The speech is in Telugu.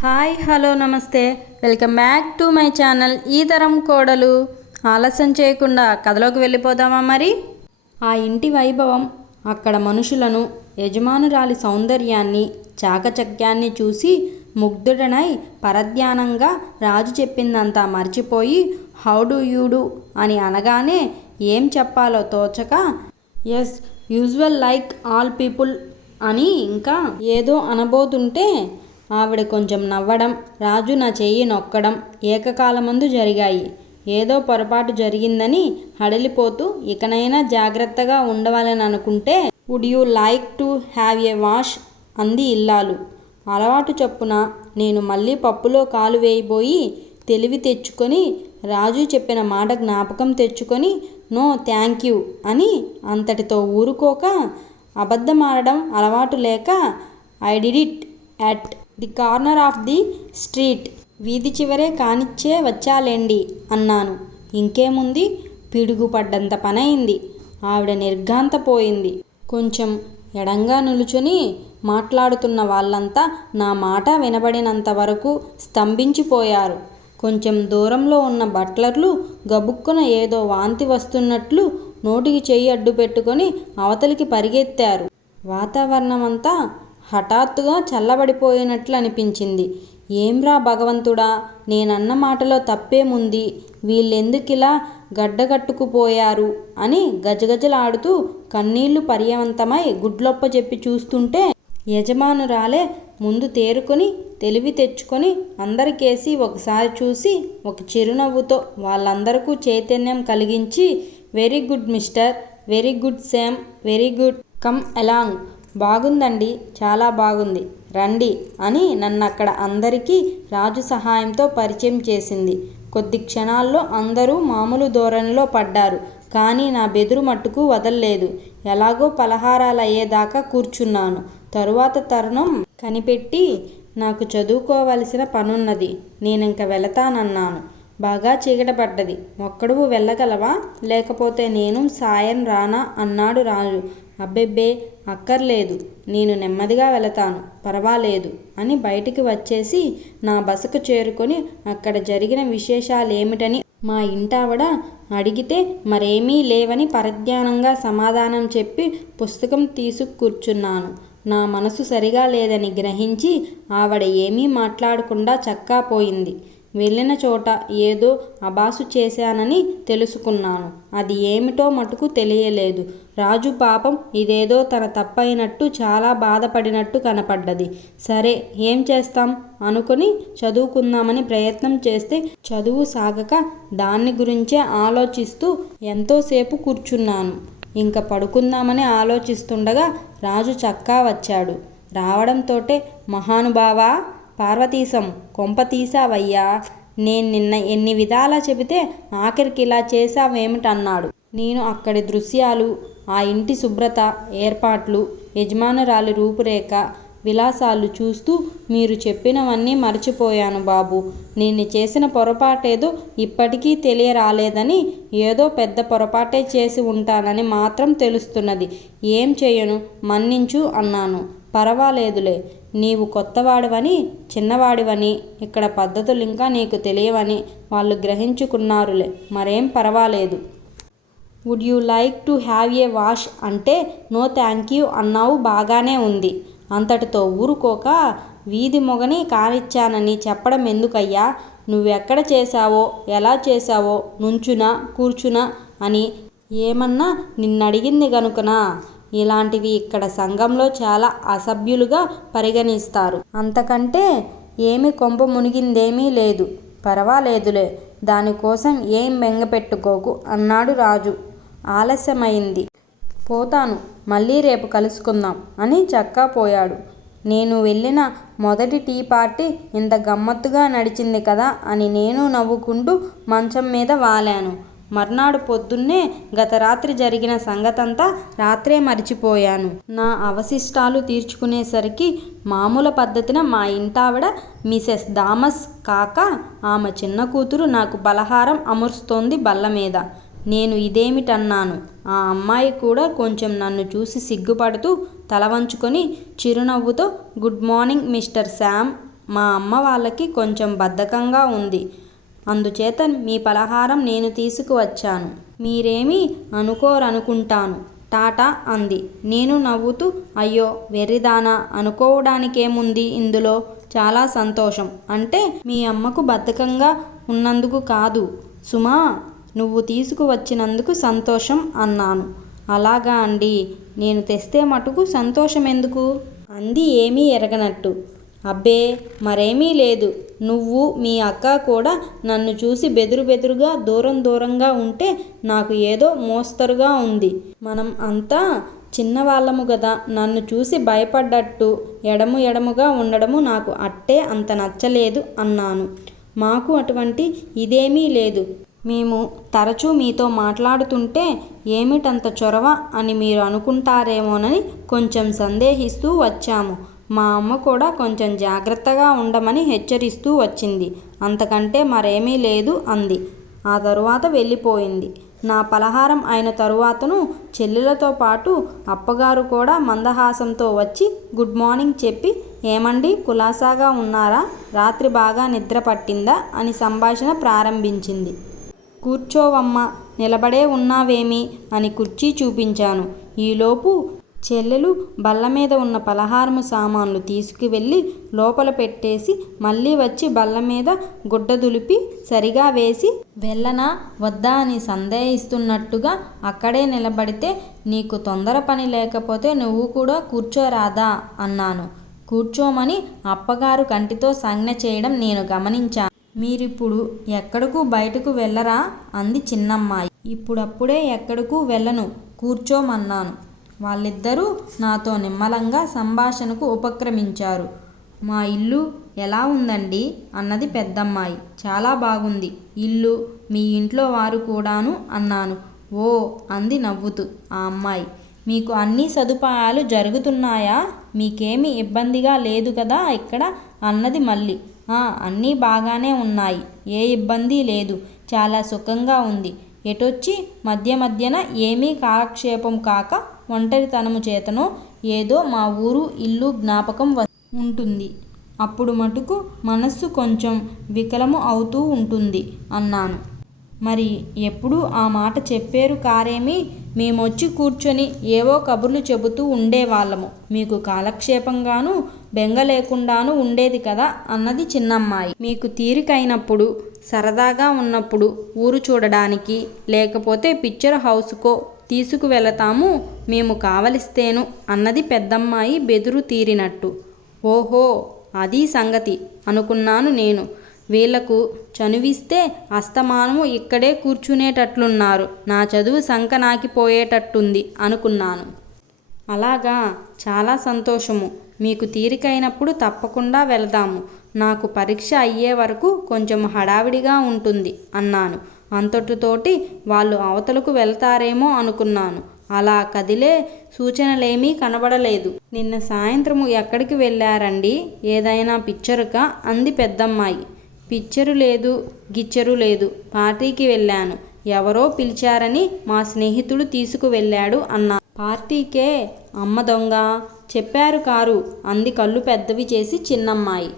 హాయ్ హలో నమస్తే welcome back to my channel ఈ తరం కోడలు. ఆలస్యం చేయకుండా కథలోకి వెళ్ళిపోదామా మరి. ఆ ఇంటి వైభవం, అక్కడ మనుషులను, యజమానురాలి సౌందర్యాన్ని, చాకచక్యాన్ని చూసి ముగ్ధుడనై పరధ్యానంగా రాజు చెప్పిందంతా మర్చిపోయి హౌ డు యూ డూ అని అనగానే ఏం చెప్పాలో తోచక as usual like all people అని ఇంకా ఏదో అనబోతుంటే ఆవిడ కొంచెం నవ్వడం, రాజు నా చెయ్యి నొక్కడం ఏకకాలమందు జరిగాయి. ఏదో పొరపాటు జరిగిందని హడలిపోతూ ఇకనైనా జాగ్రత్తగా ఉండవాలని అనుకుంటే would you like to have a wash అంది ఇల్లాలు. అలవాటు చొప్పున నేను మళ్ళీ పప్పులో కాలు వేయబోయి తెలివి తెచ్చుకొని రాజు చెప్పిన మాట జ్ఞాపకం తెచ్చుకొని నో థ్యాంక్ యూ అని అంతటితో ఊరుకోక, అబద్ధమాడడం అలవాటు లేక I did it at the corner of the street, వీధి చివరే కానిచ్చే వచ్చాలేండి అన్నాను. ఇంకేముంది, పిడుగు పడ్డంత పనయింది. ఆవిడ నిర్ఘాంతపోయింది. కొంచెం ఎడంగా నిలుచుని మాట్లాడుతున్న వాళ్ళంతా నా మాట వినబడినంత వరకు స్తంభించిపోయారు. కొంచెం దూరంలో ఉన్న బట్లర్లు గబుక్కున ఏదో వాంతి వస్తున్నట్లు నోటికి చెయ్యి అడ్డు పెట్టుకొని అవతలికి పరిగెత్తారు. వాతావరణమంతా హఠాత్తుగా చల్లబడిపోయినట్లు అనిపించింది. ఏంరా భగవంతుడా, నేనన్న మాటలో తప్పేముంది, వీళ్ళెందుకిలా గడ్డగట్టుకుపోయారు అని గజగజలాడుతూ కన్నీళ్లు పర్యవంతమై గుడ్లొప్ప చెప్పి చూస్తుంటే యజమానురాలే ముందు తేరుకొని తెలివి తెచ్చుకొని అందరికేసి ఒకసారి చూసి ఒక చిరునవ్వుతో వాళ్ళందరికీ చైతన్యం కలిగించి very good mister, very good Sam, very good, come along, బాగుందండి, చాలా బాగుంది, రండి అని నన్నక్కడ అందరికీ రాజు సహాయంతో పరిచయం చేసింది. కొద్ది క్షణాల్లో అందరూ మామూలు ధోరణిలో పడ్డారు. కానీ నా బెదురు మట్టుకు వదల్లేదు. ఎలాగో పలహారాలయ్యేదాకా కూర్చున్నాను. తరువాత తరుణం కనిపెట్టి నాకు చదువుకోవలసిన పనున్నది, నేనింక వెళతానన్నాను. బాగా చీకటపడ్డది. ఒక్కడువు వెళ్ళగలవా, లేకపోతే నేను సాయం రానా అన్నాడు రాజు. అబ్బెబ్బే అక్కర్లేదు, నేను నెమ్మదిగా వెళతాను, పర్వాలేదు అని బయటికి వచ్చేసి నా బసకు చేరుకొని అక్కడ జరిగిన విశేషాలేమిటని మా ఇంటావిడ అడిగితే మరేమీ లేవని పరధ్యానంగా సమాధానం చెప్పి పుస్తకం తీసుకు కూర్చున్నాను. నా మనసు సరిగా లేదని గ్రహించి ఆవిడ ఏమీ మాట్లాడకుండా చక్కా పోయింది. వెళ్ళిన చోట ఏదో అబాసు చేశానని తెలుసుకున్నాను. అది ఏమిటో మటుకు తెలియలేదు. రాజు పాపం ఇదేదో తన తప్పైనట్టు చాలా బాధపడినట్టు కనపడ్డది. సరే ఏం చేస్తాం అనుకుని చదువుకుందామని ప్రయత్నం చేస్తే చదువు సాగక దాన్ని గురించే ఆలోచిస్తూ ఎంతోసేపు కూర్చున్నాను. ఇంక పడుకుందామని ఆలోచిస్తుండగా రాజు చక్కా వచ్చాడు. రావడంతోటే మహానుభావా, పార్వతీశం, కొంప తీసావయ్యా, నేను నిన్న ఎన్ని విధాలా చెబితే ఆఖరికి ఇలా చేశావేమిటన్నాడు. నేను అక్కడి దృశ్యాలు, ఆ ఇంటి శుభ్రత, ఏర్పాట్లు, యజమానురాలి రూపురేఖ, విలాసాలు చూస్తూ మీరు చెప్పినవన్నీ మర్చిపోయాను బాబు. నేను చేసిన పొరపాటేదో ఇప్పటికీ తెలియరాలేదని, ఏదో పెద్ద పొరపాటే చేసి ఉంటానని మాత్రం తెలుస్తున్నది. ఏం చేయను, మన్నించు అన్నాను. పర్వాలేదులే, నీవు కొత్తవాడివని, చిన్నవాడివని, ఇక్కడ పద్ధతులు ఇంకా నీకు తెలియవని వాళ్ళు గ్రహించుకున్నారులే, మరేం పర్వాలేదు. Would you like to have a wash అంటే నో థ్యాంక్ యూ అన్నావు, బాగానే ఉంది. అంతటితో ఊరుకోక వీధి మొగని కానిచ్చానని చెప్పడం ఎందుకయ్యా, నువ్వెక్కడ చేశావో, ఎలా చేశావో, నుంచునా కూర్చునా అని ఏమన్నా నిన్నడిగింది గనుకనా? ఇలాంటివి ఇక్కడ సంఘంలో చాలా అసభ్యులుగా పరిగణిస్తారు. అంతకంటే ఏమి కొంప మునిగిందేమీ లేదు. పర్వాలేదులే, దానికోసం ఏం బెంగపెట్టుకోకు అన్నాడు రాజు. ఆలస్యమైంది, పోతాను, మళ్ళీ రేపు కలుసుకుందాం అని చక్కా పోయాడు. నేను వెళ్ళిన మొదటి టీ పార్టీ ఇంత గమ్మత్తుగా నడిచింది కదా అని నేను నవ్వుకుంటూ మంచం మీద వాలాను. మర్నాడు పొద్దున్నే గత రాత్రి జరిగిన సంగతంతా రాత్రే మరిచిపోయాను. నా అవశిష్టాలు తీర్చుకునేసరికి మామూలు పద్ధతిన మా ఇంటావిడ మిసెస్ థామస్ కాక ఆమె చిన్న కూతురు నాకు పలహారం అమరుస్తోంది బల్లమీద. నేను ఇదేమిటన్నాను. ఆ అమ్మాయి కూడా కొంచెం నన్ను చూసి సిగ్గుపడుతూ తల వంచుకొని చిరునవ్వుతో గుడ్ మార్నింగ్ మిస్టర్ శామ్ మా అమ్మ వాళ్ళకి కొంచెం బద్ధకంగా ఉంది. అందుచేత మీ పలహారం నేను తీసుకువచ్చాను. మీరేమీ అనుకోరనుకుంటాను టాటా అంది. నేను నవ్వుతూ అయ్యో వెర్రిదానా, అనుకోవడానికేముంది ఇందులో, చాలా సంతోషం. అంటే మీ అమ్మకు బద్ధకంగా ఉన్నందుకు కాదు సుమా, నువ్వు తీసుకువచ్చినందుకు సంతోషం అన్నాను. అలాగా అండి, నేను తెస్తే మటుకు సంతోషం ఎందుకు అంది ఏమీ ఎరగనట్టు. అబ్బే మరేమీ లేదు, నువ్వు మీ అక్క కూడా నన్ను చూసి బెదురుగా దూరంగా ఉంటే నాకు ఏదో మోస్తరుగా ఉంది. మనం అంతా చిన్నవాళ్ళము గదా, నన్ను చూసి భయపడ్డట్టు ఎడముగా ఉండడము నాకు అట్టే అంత నచ్చలేదు అన్నాను. మాకు అటువంటి ఇదేమీ లేదు. మేము తరచూ మీతో మాట్లాడుతుంటే ఏమిటంత చొరవ అని మీరు అనుకుంటారేమోనని కొంచెం సందేహిస్తూ వచ్చాము. మా అమ్మ కూడా కొంచెం జాగ్రత్తగా ఉండమని హెచ్చరిస్తూ వచ్చింది. అంతకంటే మరేమీ లేదు అంది. ఆ తరువాత వెళ్ళిపోయింది. నా పలహారం అయిన తరువాతను చెల్లెలతో పాటు అప్పగారు కూడా మందహాసంతో వచ్చి గుడ్ మార్నింగ్ చెప్పి, ఏమండి కులాసాగా ఉన్నారా, రాత్రి బాగా నిద్ర పట్టిందా అని సంభాషణ ప్రారంభించింది. కూర్చోవమ్మా, నిలబడే ఉన్నావేమి అని కుర్చీ చూపించాను. ఈలోపు చెల్లెలు బల్లమీద ఉన్న పలహారము సామాన్లు తీసుకువెళ్ళి లోపల పెట్టేసి మళ్ళీ వచ్చి బల్లమీద గుడ్డ దులిపి సరిగా వేసి వెళ్ళనా వద్దా అని సందేహిస్తున్నట్టుగా అక్కడే నిలబడితే, నీకు తొందర పని లేకపోతే నువ్వు కూడా కూర్చోరాదా అన్నాను. కూర్చోమని అప్పగారు కంటితో సంజ్ఞ చేయడం నేను గమనించాను. మీరిప్పుడు ఎక్కడకు బయటకు వెళ్ళరా అంది చిన్నమ్మాయి. ఇప్పుడప్పుడే ఎక్కడకు వెళ్ళను, కూర్చోమన్నాను. వాళ్ళిద్దరూ నాతో నిమ్మలంగా సంభాషణకు ఉపక్రమించారు. మా ఇల్లు ఎలా ఉందండి అన్నది పెద్దమ్మాయి. చాలా బాగుంది ఇల్లు, మీ ఇంట్లో వారు కూడాను అన్నాను. ఓ అంది నవ్వుతూ ఆ అమ్మాయి. మీకు అన్ని సదుపాయాలు జరుగుతున్నాయా, మీకేమీ ఇబ్బందిగా లేదు కదా ఇక్కడ అన్నది మళ్ళీ. అన్నీ బాగానే ఉన్నాయి, ఏ ఇబ్బంది లేదు, చాలా సుఖంగా ఉంది. ఎటొచ్చి మధ్యన ఏమీ కాలక్షేపం కాక ఒంటరితనము చేతనో ఏదో మా ఊరు ఇల్లు జ్ఞాపకం ఉంటుంది. అప్పుడు మటుకు మనస్సు కొంచెం వికలము అవుతూ ఉంటుంది అన్నాను. మరి ఎప్పుడూ ఆ మాట చెప్పేరు కారేమి, మేమొచ్చి కూర్చొని ఏవో కబుర్లు చెబుతూ ఉండేవాళ్ళము, మీకు కాలక్షేపంగాను బెంగ లేకుండాను ఉండేది కదా అన్నది చిన్నమ్మాయి. మీకు తీరికైనప్పుడు సరదాగా ఉన్నప్పుడు ఊరు చూడడానికి లేకపోతే పిక్చర్ హౌస్కో తీసుకువెళతాము మేము కావలిస్తేను అన్నది పెద్దమ్మాయి బెదురు తీరినట్టు. ఓహో అదీ సంగతి అనుకున్నాను నేను. వీళ్లకు చనువిస్తే అస్తమానము ఇక్కడే కూర్చునేటట్లున్నారు, నా చదువు సంకనాకిపోయేటట్టుంది అనుకున్నాను. అలాగా, చాలా సంతోషము, మీకు తీరికైనప్పుడు తప్పకుండా వెళదాము. నాకు పరీక్ష అయ్యే వరకు కొంచెం హడావిడిగా ఉంటుంది అన్నాను. అంతటితోటి వాళ్ళు అవతలకు వెళ్తారేమో అనుకున్నాను. అలా కదిలే సూచనలేమీ కనబడలేదు. నిన్న సాయంత్రము ఎక్కడికి వెళ్ళారండి, ఏదైనా పిక్చరుకా అంది పెద్దమ్మాయి. పిక్చరు లేదు, గిచ్చరు లేదు, పార్టీకి వెళ్ళాను. ఎవరో పిలిచారని మా స్నేహితుడు తీసుకువెళ్ళాడు అన్నా. పార్టీకే, అమ్మ దొంగ చెప్పారు కారు అంది కళ్ళు పెద్దవి చేసి చిన్నమ్మాయి.